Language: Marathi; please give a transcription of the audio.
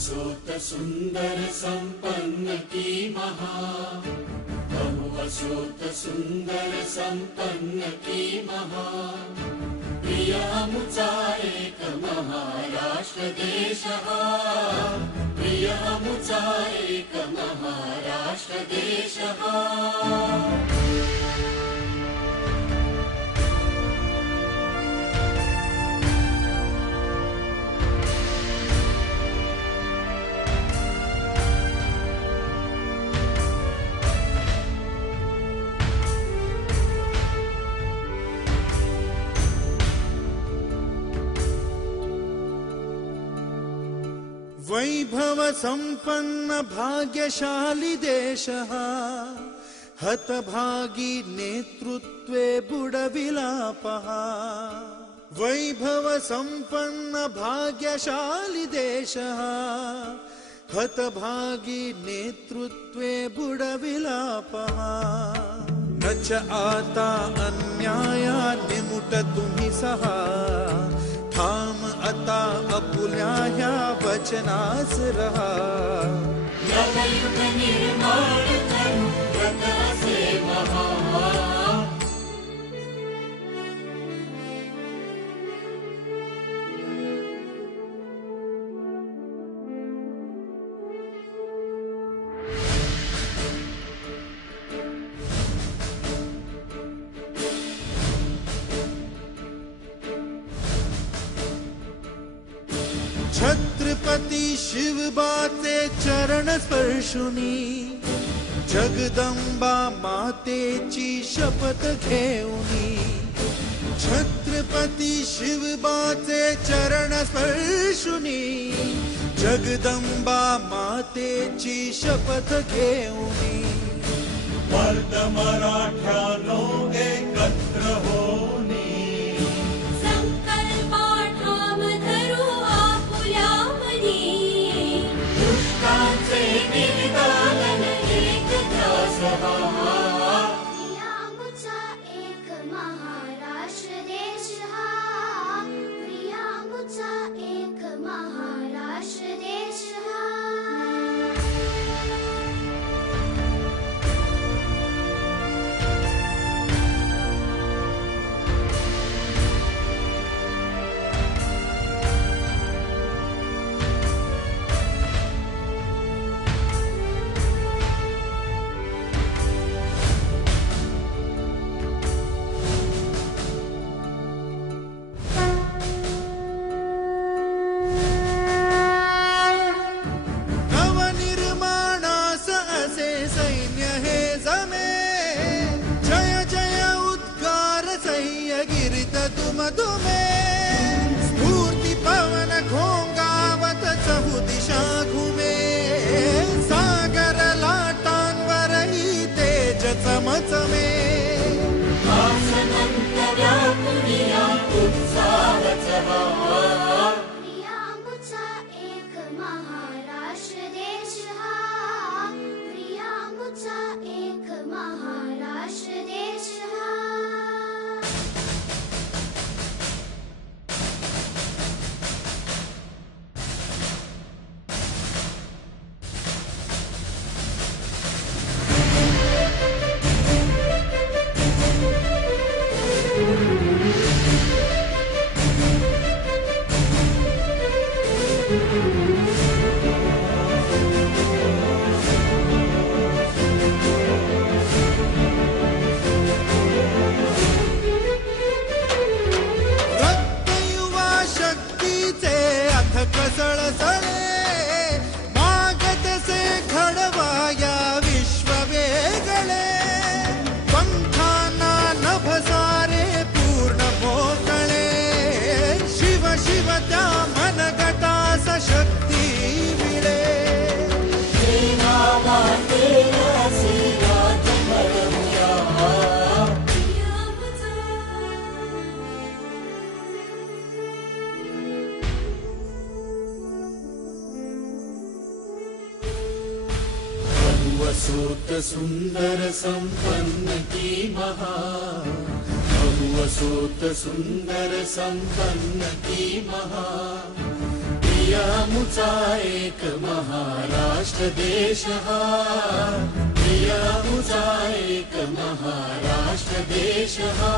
बहुवसोत सुंदर संपन्न की महा, बहुवसोत सुंदर संपन्न की महा, प्रिय अमुचा एक महाराष्ट्र देश हा, प्रिय अमुचा एक महाराष्ट्र देश हा। वैभव संपन्न भाग्यशाली देशः, हतभागी नेतृत्वे बुडविलापः। वैभव संपन्न भाग्यशाली देशः, हतभागी नेतृत्वे बुडविलापः। न च आता अन्याया निमुट तुम्ही सहा, ठाम आता अपुल्या ह्या वचनास रहा। नवयुग निर्माण करू व्रत असे महा, छत्रपती शिवबाचे चरण स्पर्शुनी, जगदंबा मातेची शपथ घेऊनी। छत्रपती शिवबाचे चरण स्पर्शुनी, जगदंबा मातेची शपथ घेऊनी। मर्द मराठ्यानो एकत्र होनी, दुष्टांचे निर्दालन एक ध्यास हा। प्रिया मुझा एक महाराष्ट्र देश हा, प्रिया मुझा एक महाराष्ट्र देश हा। स्फूर्ति पवन घोंगावत चहु दिशा घुमे, सागर लाटांवरही तेज चमचमे। आसमंत व्यापुनिया उत्साहच हा, प्रिया मुझा एक महाराष्ट्र देश हा, प्रिया मुझा एक महाराष्ट्र देश हा। बहुवसोत सुंदर संपन्न की महा, बहुवसोत सुंदर संपन्न की महा, प्रिय प्रियामुचा एक महाराष्ट्र देश हा प्रियामुचा एक महाराष्ट्र देश हा